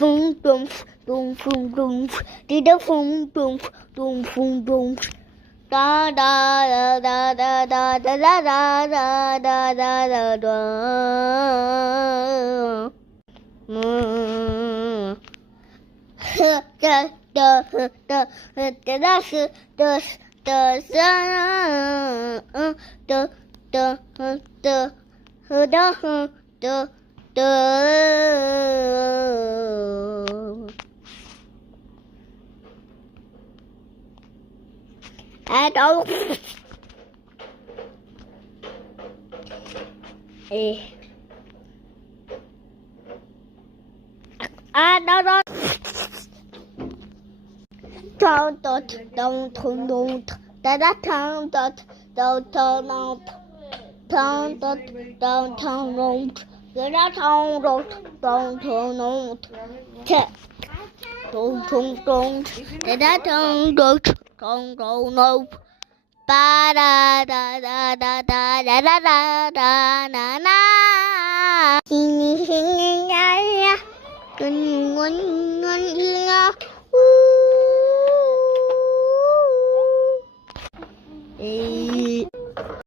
phun dum đi đâu phun dum da da da da da da da da da da da da da đâu đâu đâu thong tot don't thong da da thong tot don't thong thong tot don't thong da thong tot don't thong don't da thong tot don't ba da da da da da da da da da na na hi hi hi ya ya ngon ngon ngon